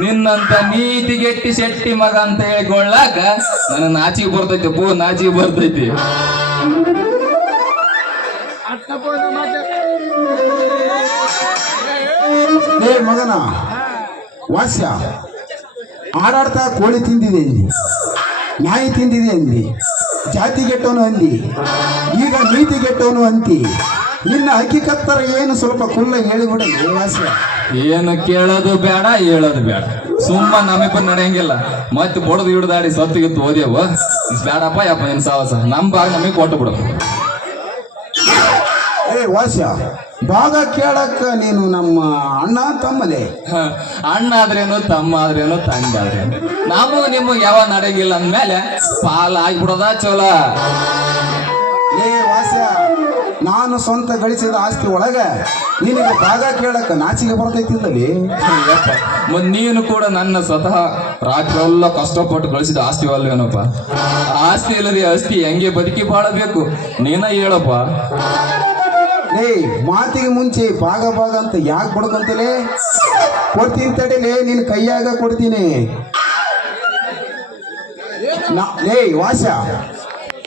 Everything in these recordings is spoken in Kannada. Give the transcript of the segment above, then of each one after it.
ನಿನ್ನಂತ ನೀತಿಗೆಟ್ಟಿ ಶೆಟ್ಟಿ ಮಗ ಅಂತ ಹೇಳಿಕೊಳ್ಳಾಕ ನನ್ನ ನಾಚಿಗೆ ಬರ್ತೈತಿ ನಾಚಿಗೆ ಬರ್ತೈತಿ. ಏ ಮಗನ ವಾಸ್ಯ, ಆಡಾಡ್ತಾ ಕೋಳಿ ತಿಂದಿದೆ ಅಂದಿ, ನಾಯಿ ತಿಂದಿದೆ ಅಂದಿ, ಜಾತಿಗೆಟ್ಟವನು ಅಂದಿ, ಈಗ ನೀತಿಗೆಟ್ಟವನು ಅಂತಿ. ನಿನ್ನ ಹಕ್ಕಿಕತ್ತರ ಏನು ಸ್ವಲ್ಪ ಕುಲ್ಲ ಹೇಳಿಬಿಡ ವಾಸ್ಯ. ಏನು ಕೇಳೋದು ಬೇಡ ಹೇಳೋದು ಬೇಡ, ಸುಮ್ಮ ನಮಿಬ್ಬ ನಡೆಯಂಗಿಲ್ಲ. ಮತ್ತೆ ಬಡದು ಹಿಡ್ದಾಡಿ ಸತ್ತಿಗಿತ್ತು ಓದ್ಯವ ಬೇಡಪ್ಪ ಯಪ್ಪ ನಿನ್ ಸಾಹಸ ನಮ್ ಭಾಗ ನಮಗೆ ಕೊಟ್ಟು ಬಿಡು. ಏ ವಾಸ್ಯ, ಭಾಗ ಕೇಳಕ್ಕ ನೀನು ನಮ್ಮ ಅಣ್ಣ ತಮ್ಮಲೆ. ಅಣ್ಣ ಆದ್ರೇನು ತಮ್ಮ ಆದ್ರೇನು ತಂದೆ ಆದ್ರೇನು ನಮಗ್ ನಿಮಗ್ ಯಾವ ನಡೆಯಂಗಿಲ್ಲ ಅಂದ್ಮೇಲೆ ಪಾಲ ಆಗ್ಬಿಡೋದ ಚಲೋ. ಏ ವಾಸ್ಯ, ನಾನು ಸ್ವಂತ ಗಳಿಸಿದ ಆಸ್ತಿ ಒಳಗ ನಿನಗೆ ಭಾಗ ಕೇಳಕ್ಕ ನಾಚಿಗೆ ಬರ್ತೈತಿಲ್ಲಲಿ. ಮತ್ ನೀನು ಕೂಡ ನನ್ನ ಸ್ವತಃ ರಾತ್ರಿ ಎಲ್ಲ ಕಷ್ಟಪಟ್ಟು ಗಳಿಸಿದ ಆಸ್ತಿ ಅಲ್ವೇನಪ್ಪ. ಆಸ್ತಿ ಇಲ್ಲದೆ ಆಸ್ತಿ ಹೆಂಗೆ ಬದುಕಿ ಬಾಳಬೇಕು ನೀನ ಹೇಳಪ್ಪ. ಲೇ, ಮಾತಿಗೆ ಮುಂಚೆ ಭಾಗ ಭಾಗ ಅಂತ ಯಾಕೆ ಕೊಡ್ಕೊಂತಲೇ? ಕೊಡ್ತೀನಿ ತಡಿಲೇ, ನಿನ್ನ ಕೈಯಾಗ ಕೊಡ್ತೀನಿ. ಲೇ ವಾಸ್ಯ,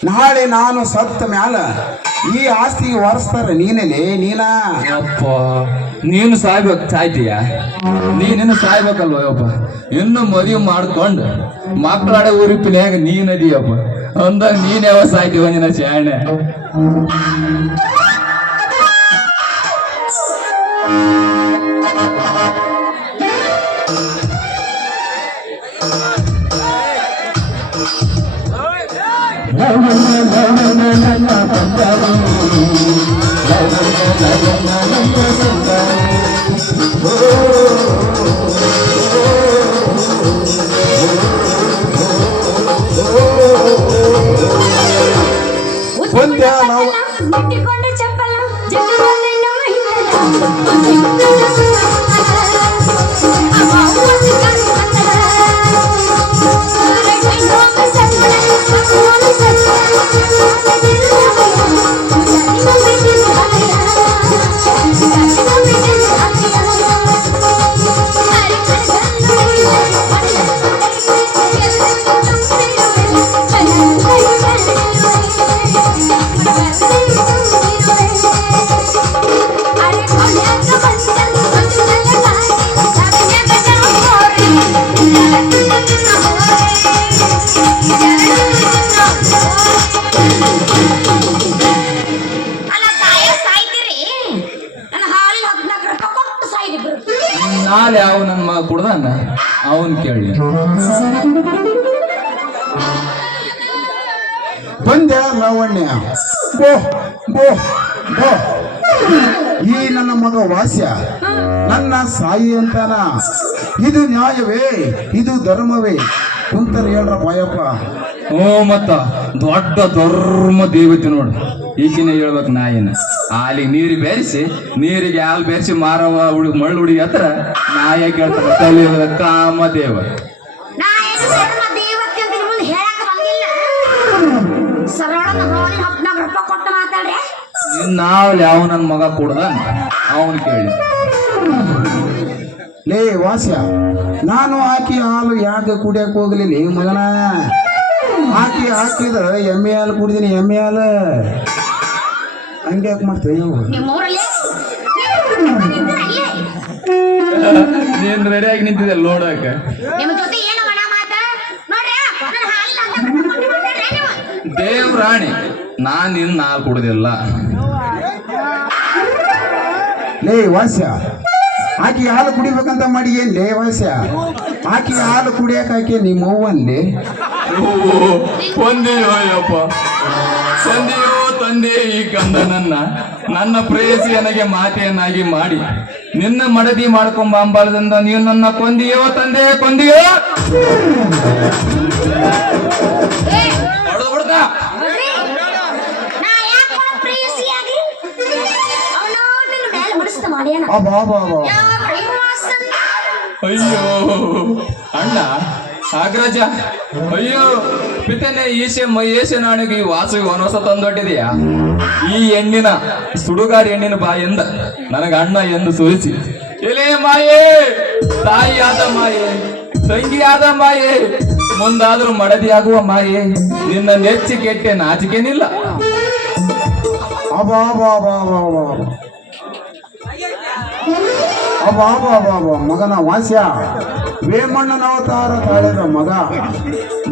ನಾಳೆ ನಾನು ಸತ್ತ ಮ್ಯಾಲ ಈ ಆಸ್ತಿಗೆ ಹೊರಸ್ತಾರ ನೀನೇನೆ ನೀನಾ? ಅಪ್ಪ ನೀನು ಸಾಯ್ತೀಯ? ನೀನು ಸಾಯ್ಬೇಕಲ್ವ ಯಪ್ಪ. ಇನ್ನು ಮದುವೆ ಮಾಡ್ಕೊಂಡು ಮಕ್ಕಳಾಡ ಉರುಪಿನ್ಯಾಗ ನೀನದಿಯಪ್ಪ ಅಂದಾಗ ನೀನ್ ಯಾವ ಸಾಯ್ತೀವ ನಿನ್ನ ಶಾಣೆ. ಒಂದ್ಯಾ ನಾವು ನಾಳೆ ಅವ ನನ್ನ ಮಗ ಕುಡ್ದಾನ ಅವನ್ ಕೇಳಿ ಬಂದ್ಯಾ ಲಾವಣ್ಯ. ಬೋ ಬೋ ಬೋ, ಈ ನನ್ನ ಮಗ ವಾಸ್ಯ ನನ್ನ ಸಾಯಿ ಅಂತಾನ. ಇದು ನ್ಯಾಯವೇ? ಇದು ಧರ್ಮವೇ? ಕುಂತರ್ ಹೇಳ್ರ ಬಾಯಪ್ಪ. ಮತ್ತ ದೊಡ್ಡ ಧರ್ಮ ದೇವತೆ ನೋಡು, ಈಗಿನ ಹೇಳ್ಬೇಕು ನಾಯಿನ ಹಾಲಿಗೆ ನೀರು ಬೆರೆಸಿ ನೀರಿಗೆ ಹಾಲು ಬೆರೆಸಿ ಮಾರವ ಮಳ್ಳು ಹುಡುಗಿ ಹತ್ರ ನಾಯ ಕೇಳ್ತಾರ ತಲೆ ಕಾಮದೇವ. ನಾವ್ ಯಾವ ನನ್ ಮಗ ಕೊಡ್ದ ಅವನ್ ಕೇಳಿ. ಲೇ ವಾಸ್ಯ, ನಾನು ಹಾಕಿ ಹಾಲು ಯಾಕೆ ಕುಡಿಯಕ್ ಹೋಗ್ಲಿಲ್ಲ ಮಗನ? ಹಾಕಿದ್ರ ಎಮ್ಮೆ ಹಾಲು ಕುಡಿದೀನಿ, ಎಮ್ಮೆ ಹಾಲು. ಹಂಗೆ ಯಾಕೆ ಮಾಡ್ತೇವೆ? ನೀನ್ ರೆಡಿಯಾಗಿ ನಿಂತಿದ್ದೆ ನೋಡಕ. ದೇವ್ರಾಣಿ ನಾನ್ ನಿನ್ನ ಹಾಲು ಕುಡ್ದಿಲ್ಲ. ಲೇ ವಾಸ್ಯ, ಆಕಿ ಹಾಲು ಕುಡಿಬೇಕಂತ ಮಾಡಿ ಏನ್ ಲೇ ವಾಸ್ಯ? ಆಕಿ ಹಾಲು ಕುಡಿಯಕ್ ಹಾಕಿ ನಿಮ್ಮ ಅವ್ವನ್ಲಿ ಕೊಂದೆಯೋಯಪ್ಪ, ಸಂದೆಯೋ ತಂದೆ ಈ ಕಂದ ನನ್ನ ಪ್ರೇಯಸಿಯನಿಗೆ ಮಾತೆಯನ್ನಾಗಿ ಮಾಡಿ ನಿನ್ನ ಮಡದಿ ಮಾಡ್ಕೊಂಬ ಅಂಬಾಲದಿಂದ ನೀವು ನನ್ನ ಕೊಂದಿಯೋ ತಂದೆ ಕೊಂದಿಯೋ. ಅಯ್ಯೋ ಅಣ್ಣ ಅಗ್ರಜ, ಅಯ್ಯೋ ಪಿತನೆ ಈಶೆ ನಾಣಿಗೆ ಈ ವಾಸುಗೆ ವನವಾಸ ತಂದೊಡ್ಡಿದೆಯಾ? ಈ ಹೆಣ್ಣಿನ ಸುಡುಗಾಡಿ ಹೆಣ್ಣಿನ ಬಾಯಿಂದ ನನಗೆ ಅಣ್ಣ ಎಂದು ಸುರಿಸಿ ಎಲೆ ಮಾಯೆ, ತಾಯಿಯಾದ ಮಾಯೆ, ತಂಗಿಯಾದ ಮಾಯೆ, ಮುಂದಾದ್ರೂ ಮಡದಿಯಾಗುವ ಮಾಯೆ. ನಿನ್ನ ನೆಚ್ಚಿ ಕೆಟ್ಟೆ ನಾಚಿಕೆನಿಲ್ಲ. ಅಬಾ ಬಾ ಬಾ ಬಾ ಬಾ ಅಬಾ ಬಾ ಬಾ ಬಾ ಮಗನ ವಾಸ್ಯ ವೇಮಣ್ಣನ ಅವತಾರ ತಾಳಿದ ಮಗ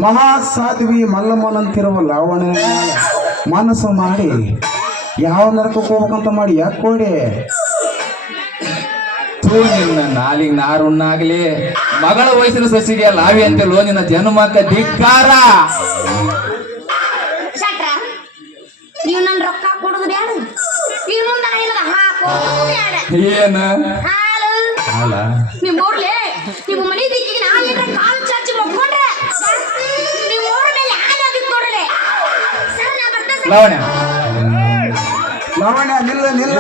ಮಹಾಸಾಧ್ವಿ ಮಲ್ಲಮ್ಮನಂತಿರುವ ಲಾವಣ ಮನಸ್ಸು ಮಾಡಿ ಯಾವ ನರಕಕ್ಕೆ ಹೋಗ್ಬೇಕಂತ ಮಾಡಿ ಯಾಕೆ ಕೊಡಿ ತೂ ನಿನ್ನ ನಾಲಿಗೆ ನಾರುಣ್ಣಾಗ್ಲಿ. ಮಗಳ ವಯಸ್ಸಿನ ಸಸಿಗೆ ಲಾವಿ ಅಂತಲೋ ನಿನ್ನ ಜನ್ಮಕ್ಕ ಧಿಕ್ಕಾರ. ಶಟ್ರ ನೀವು ನನ್ನ ರೊಕ್ಕ ಕೊಡುದು ಬ್ಯಾಡ. ಇನ್ನು ಮುಂದೆ ನಿನಗ ಹಾಕೋದು ಬ್ಯಾಡ. ಏನ ಹಾಲು ಅಲ್ಲ ನಿಮ್ಮ ಊರ್ಲೆ ನಿಮ್ಮ ಮನೆ ದಿಕ್ಕಿಗೆ ನಾ ಏನ್ರ ಕಾಲು ಚಾಚಿ ಮಕ್ಕೊಂಡ್ರೆ ನಿಮ್ಮ ಊರ ಮೇಲೆ ಹಾಲು ಅದಕ್ಕೆ ಕೊಡ್ರೆ ಸರ್ ನಾ ಬರ್ತೆ ಸರ್. ಲಾವಣ್ಯ ಲಾವಣ್ಯ ನಿಲ್ಲ ನಿಲ್ಲ